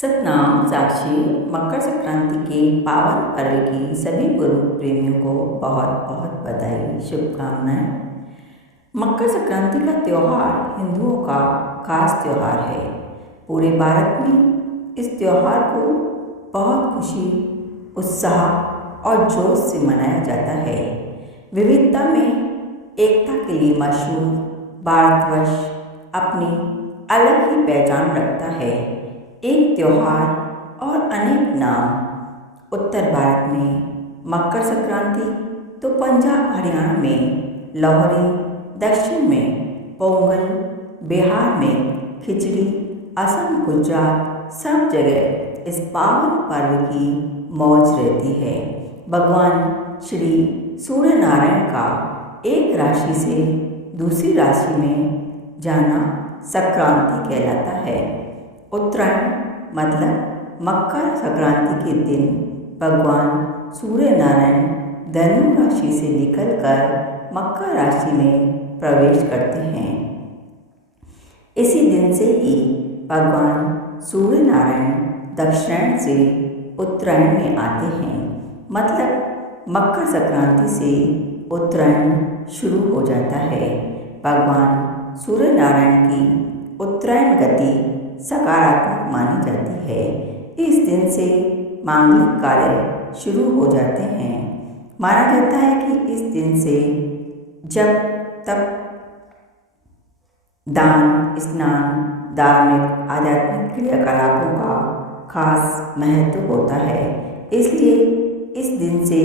सतनाम साक्षी। मकर संक्रांति के पावन पर्व की सभी गुरु प्रेमियों को बहुत बहुत बधाई, शुभकामनाएं। मकर संक्रांति का त्यौहार हिंदुओं का खास त्यौहार है। पूरे भारत में इस त्यौहार को बहुत खुशी, उत्साह और जोश से मनाया जाता है। विविधता में एकता के लिए मशहूर भारतवर्ष अपनी अलग ही पहचान रखता है। एक त्यौहार और अनेक नाम। उत्तर भारत में मकर संक्रांति तो पंजाब हरियाणा में लोहड़ी, दक्षिण में पोंगल, बिहार में खिचड़ी, असम गुजरात सब जगह इस पावन पर्व की मौज रहती है। भगवान श्री सूर्य नारायण का एक राशि से दूसरी राशि में जाना संक्रांति कहलाता है। उत्तरायण मतलब मकर संक्रांति के दिन भगवान सूर्य नारायण धनु राशि से निकलकर मकर राशि में प्रवेश करते हैं। इसी दिन से ही भगवान सूर्य नारायण दक्षिणायन से उत्तरायण में आते हैं। मतलब मकर संक्रांति से उत्तरायण शुरू हो जाता है। भगवान सूर्य नारायण की उत्तरायण गति सकारात्मक मानी जाती है। इस दिन से मांगलिक कार्य शुरू हो जाते हैं। माना जाता है कि इस दिन से जब तब दान, स्नान, धार्मिक आध्यात्मिक क्रियाकलापों का खास महत्व होता है। इसलिए इस दिन से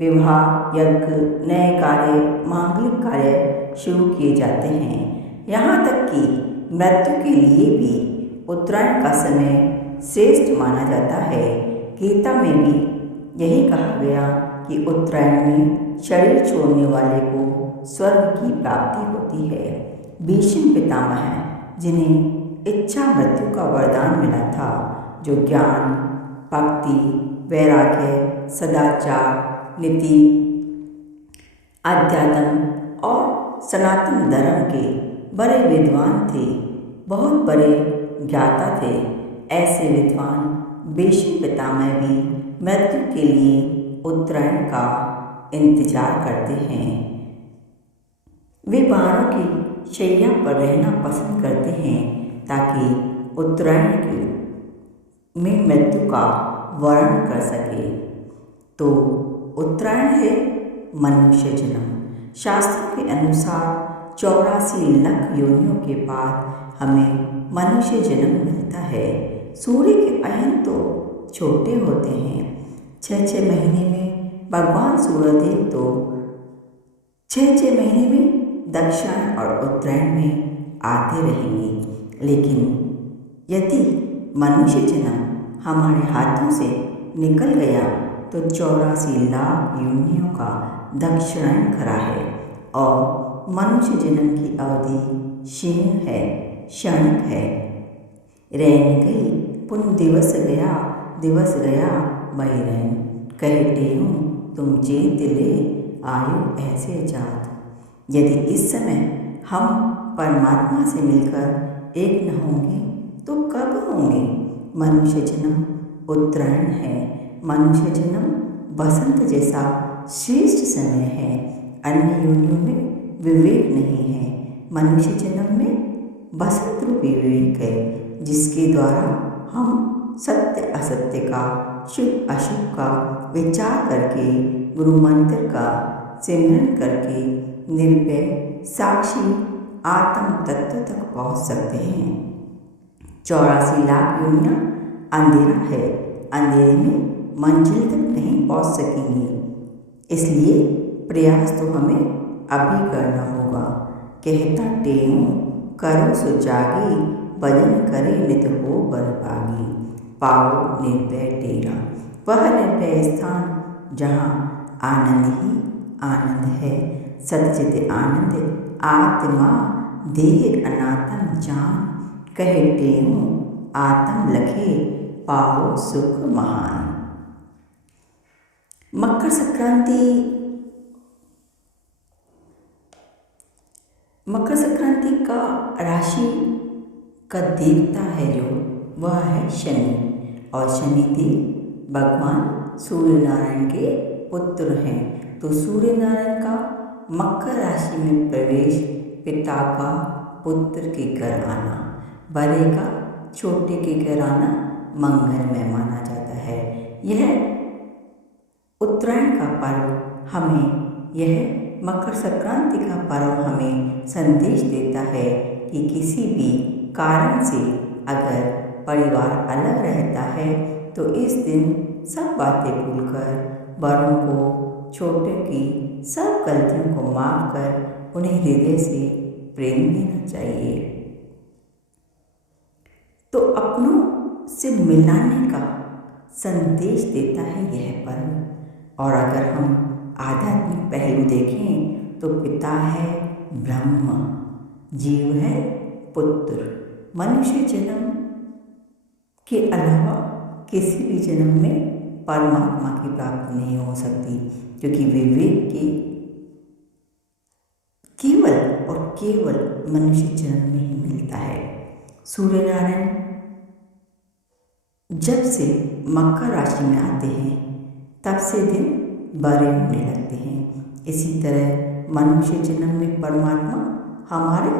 विवाह, यज्ञ, नए कार्य, मांगलिक कार्य शुरू किए जाते हैं। यहाँ तक कि मृत्यु के लिए भी उत्तरायण का समय श्रेष्ठ माना जाता है। गीता में भी यही कहा गया कि उत्तरायण में शरीर छोड़ने वाले को स्वर्ग की प्राप्ति होती है। भीष्म पितामह, जिन्हें इच्छा मृत्यु का वरदान मिला था, जो ज्ञान, भक्ति, वैराग्य, सदाचार, नीति, अध्यात्म और सनातन धर्म के बड़े विद्वान थे, बहुत बड़े ज्ञाता थे। ऐसे विद्वान भीष्म पितामह भी मृत्यु के लिए उत्तरायण का इंतजार करते हैं। वे बाणों की शैया पर रहना पसंद करते हैं ताकि उत्तरायण में मृत्यु का वर्ण कर सके। तो उत्तरायण है मनुष्य जन्म। शास्त्रों के अनुसार 84 लाख योनियों के बाद हमें मनुष्य जन्म मिलता है। सूर्य के अयन तो छोटे होते हैं। 6-6 महीने में भगवान सूर्यदेव तो 6-6 महीने में दक्षिणायन और उत्तरायण में आते रहेंगे। लेकिन यदि मनुष्य जन्म हमारे हाथों से निकल गया तो 84 लाख योनियों का दक्षिणायन खरा है। और मनुष्य जन्म की अवधि क्षीण है, क्षणिक है। रैन गई पुन दिवस गया मई रैन, कहते हूँ तुम जीत ले आयु ऐसे जात। यदि इस समय हम परमात्मा से मिलकर एक न होंगे तो कब होंगे? मनुष्य जन्म उत्तरायण है। मनुष्य जन्म बसंत जैसा श्रेष्ठ समय है। अन्य योनियों में विवेक नहीं है। मनुष्य जन्म में बसंत रूपी विवेक है, जिसके द्वारा हम सत्य असत्य का, शुभ अशुभ का विचार करके, गुरु मंत्र का सिमरन करके निर्भय साक्षी आत्म तत्व तक पहुँच सकते हैं। 84 लाख योनियाँ अंधेरा है। अंधेरे में मंजिल तक नहीं पहुँच सकेंगे। इसलिए प्रयास तो हमें अभी करना होगा। कहता टेऊं करो सुजागी, भजन करे नित हो बलभागी। पाओ निर्भय डेरा, वह निर्भय स्थान जहाँ आनंद ही आनंद है। सच्चित आनंद आत्मा देह अनात्म जान, कहे टेऊं आत्म लखे पाओ सुख महान। मकर संक्रांति का राशि का देवता है जो, वह है शनि। और शनिदेव भगवान सूर्य नारायण के पुत्र हैं। तो सूर्य नारायण का मकर राशि में प्रवेश पिता का पुत्र के घर आना, बड़े का छोटे के घर आना मंगलमय माना जाता है। यह उत्तरायण का पर्व हमें, यह मकर संक्रांति का पर्व हमें संदेश देता है कि किसी भी कारण से अगर परिवार अलग रहता है तो इस दिन सब बातें भूलकर बड़ों को, छोटे की सब गलतियों को माफ कर उन्हें हृदय से प्रेम देना चाहिए। तो अपनों से मिलाने का संदेश देता है यह पर्व। और अगर हम आध्यात्मिक पहलू देखें तो पिता है ब्रह्म, जीव है पुत्र। मनुष्य जन्म के अलावा किसी भी जन्म में परमात्मा की प्राप्ति नहीं हो सकती, क्योंकि विवेक के केवल और केवल मनुष्य जन्म में ही मिलता है। सूर्य नारायण जब से मकर राशि में आते हैं तब से दिन बड़े होने लगते हैं। इसी तरह मनुष्य जन्म में परमात्मा हमारे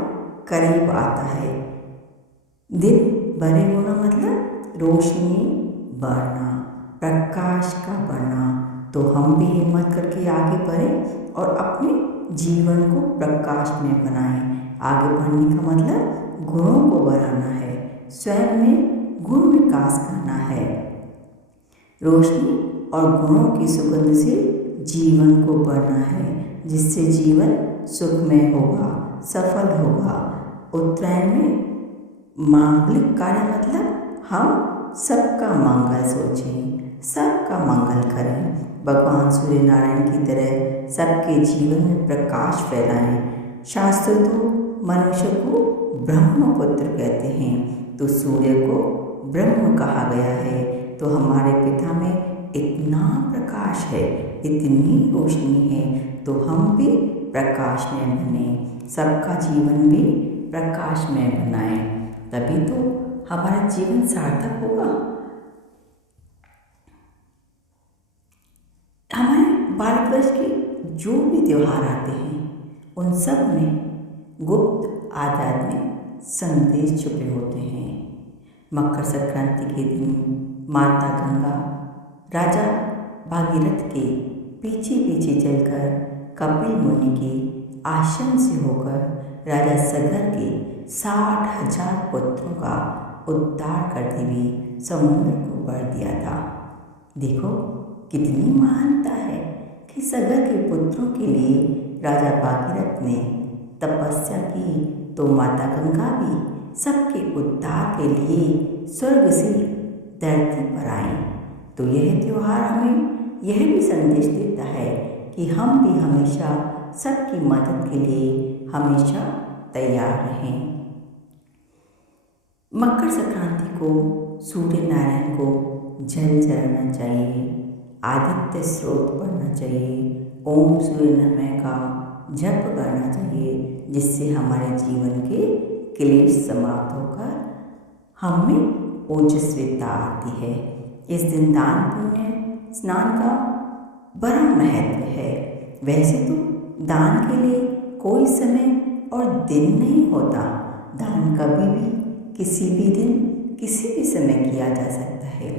करीब आता है। दिन बड़े होना मतलब रोशनी बढ़ना, प्रकाश का बढ़ना। तो हम भी हिम्मत करके आगे बढ़ें और अपने जीवन को प्रकाश में बनाएं। आगे बढ़ने का मतलब गुणों को बढ़ाना है, स्वयं में गुण विकास करना है। रोशनी और गुणों की सुगंध से जीवन को बढ़ना है, जिससे जीवन सुखमय होगा, सफल होगा। उत्तरायण में मांगलिक कार्य मतलब हम सबका मंगल सोचें, सबका मंगल करें, भगवान सूर्य नारायण की तरह सबके जीवन में प्रकाश फैलाएं। शास्त्र तो मनुष्य को ब्रह्मपुत्र कहते हैं, तो सूर्य को ब्रह्म कहा गया है। तो हमारे पिता में इतना प्रकाश है, इतनी रोशनी है, तो हम भी प्रकाश में बने, सबका जीवन भी प्रकाश में बनाएं, तभी तो हमारा जीवन सार्थक होगा। हमारे भारतवर्ष के जो भी त्यौहार आते हैं उन सब में गुप्त आध्यात्मिक संदेश छुपे होते हैं। मकर संक्रांति के दिन माता गंगा राजा भागीरथ के पीछे पीछे चलकर कपिल मुनि के आश्रम से होकर राजा सगर के 60,000 पुत्रों का उद्धार करते हुए समुद्र को भर दिया था। देखो कितनी महानता है कि सगर के पुत्रों के लिए राजा भागीरथ ने तपस्या की, तो माता गंगा भी सबके उद्धार के लिए स्वर्ग से धरती पर आई। तो यह त्यौहार हमें यह भी संदेश देता है कि हम भी हमेशा सबकी मदद के लिए हमेशा तैयार रहें। मकर संक्रांति को सूर्य नारायण को जल चढ़ाना चाहिए, आदित्य स्रोत पढ़ना चाहिए, ओम सूर्य नमः का जप करना चाहिए, जिससे हमारे जीवन के क्लेश समाप्त होकर हमें ओजस्विता आती है। इस दिन दान पुण्य स्नान का बड़ा महत्व है। वैसे तो दान के लिए कोई समय और दिन नहीं होता, दान कभी भी किसी भी दिन किसी भी समय किया जा सकता है।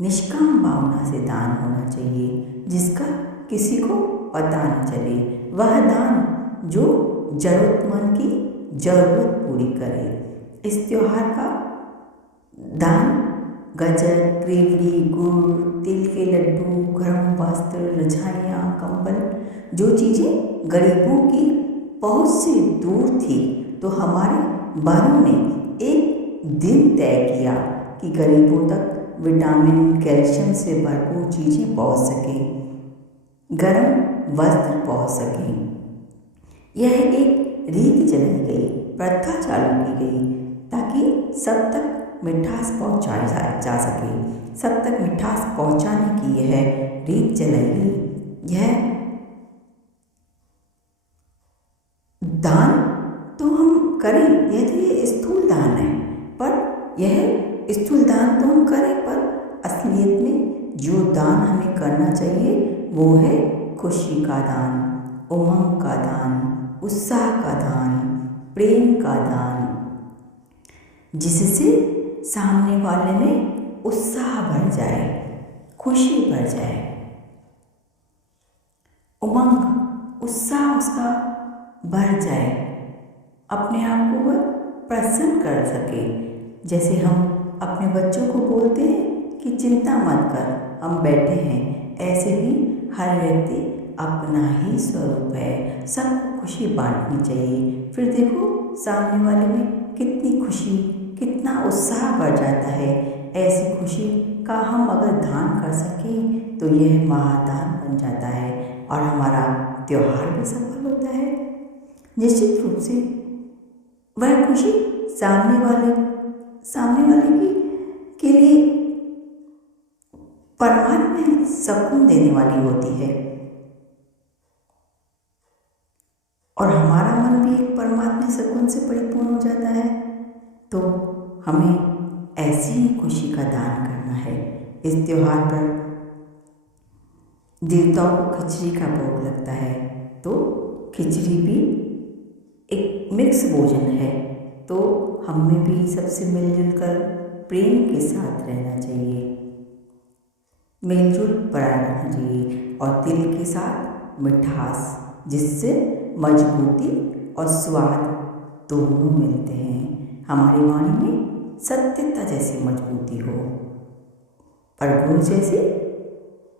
निष्काम भावना से दान होना चाहिए, जिसका किसी को पता न चले। वह दान जो जरूरतमंद की जरूरत पूरी करे। इस त्योहार का दान गजर, रेवड़ी, गुड़, तिल के लड्डू, गर्म वस्त्र, रजाइयाँ, कंबल, जो चीज़ें गरीबों की पहुँच से दूर थी, तो हमारे बड़ों ने एक दिन तय किया कि गरीबों तक विटामिन, कैल्शियम से भरपूर चीज़ें पहुँच सकें, गर्म वस्त्र पहुँच सकें। यह एक रीत चलाई गई, प्रथा चालू की गई, ताकि सब तक मिठास पहुँचाई जा सके। सब तक मिठास पहुँचाने की यह रीत चलाई गई। यह दान तो हम करें, यह तो ये स्थूल दान है, पर यह स्थूल दान तो हम करें, पर असलियत में जो दान हमें करना चाहिए वो है खुशी का दान, उमंग का दान, उत्साह का दान, प्रेम का दान, जिससे सामने वाले में उत्साह बढ़ जाए, खुशी बढ़ जाए, उमंग उत्साह उसका बढ़ जाए, अपने आप को वह प्रसन्न कर सके। जैसे हम अपने बच्चों को बोलते हैं कि चिंता मत कर, हम बैठे हैं, ऐसे ही हर व्यक्ति अपना ही स्वरूप है, सबको खुशी बांटनी चाहिए। फिर देखो सामने वाले में कितनी खुशी, कितना उत्साह बढ़ जाता है। ऐसी खुशी का हम अगर दान कर सकें तो यह महादान बन जाता है और हमारा त्यौहार भी सफल होता है। निश्चित रूप से वह खुशी सामने वाले के लिए परमात्मा सुकून देने वाली होती है और हमारा मन भी एक परमात्मा सुकून से परिपूर्ण हो जाता है। तो हमें ऐसी ही खुशी का दान करना है। इस त्योहार पर देवताओं को खिचड़ी का भोग लगता है, तो खिचड़ी भी एक मिक्स भोजन है, तो हमें भी सबसे मिलजुल कर प्रेम के साथ रहना चाहिए, मिलजुल कर रहना चाहिए और दिल के साथ मिठास, जिससे मजबूती और स्वाद दोनों मिलते हैं। हमारी वाणी में सत्यता जैसी मजबूती हो, पर गुण जैसी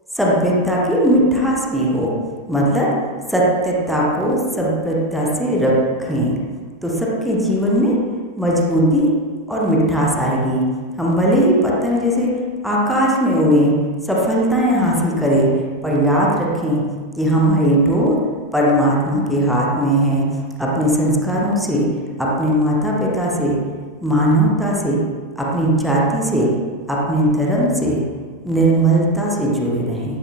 सभ्यता की मिठास भी हो। मतलब सत्यता को सभ्यता से रखें तो सबके जीवन में मजबूती और मिठास आएगी। हम भले ही पतंग जैसे आकाश में उड़ें, सफलताएं हासिल करें, पर याद रखें कि हमारी डोर परमात्मा के हाथ में है। अपने संस्कारों से, अपने माता पिता से, मानवता से, अपनी जाति से, अपने धर्म से, निर्मलता से जुड़े रहें।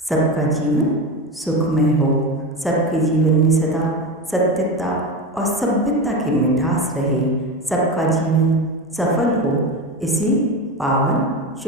सबका जीवन सुखमय हो, सबके जीवन में सदा सत्यता और सभ्यता की मिठास रहे, सबका जीवन सफल हो। इसी पावन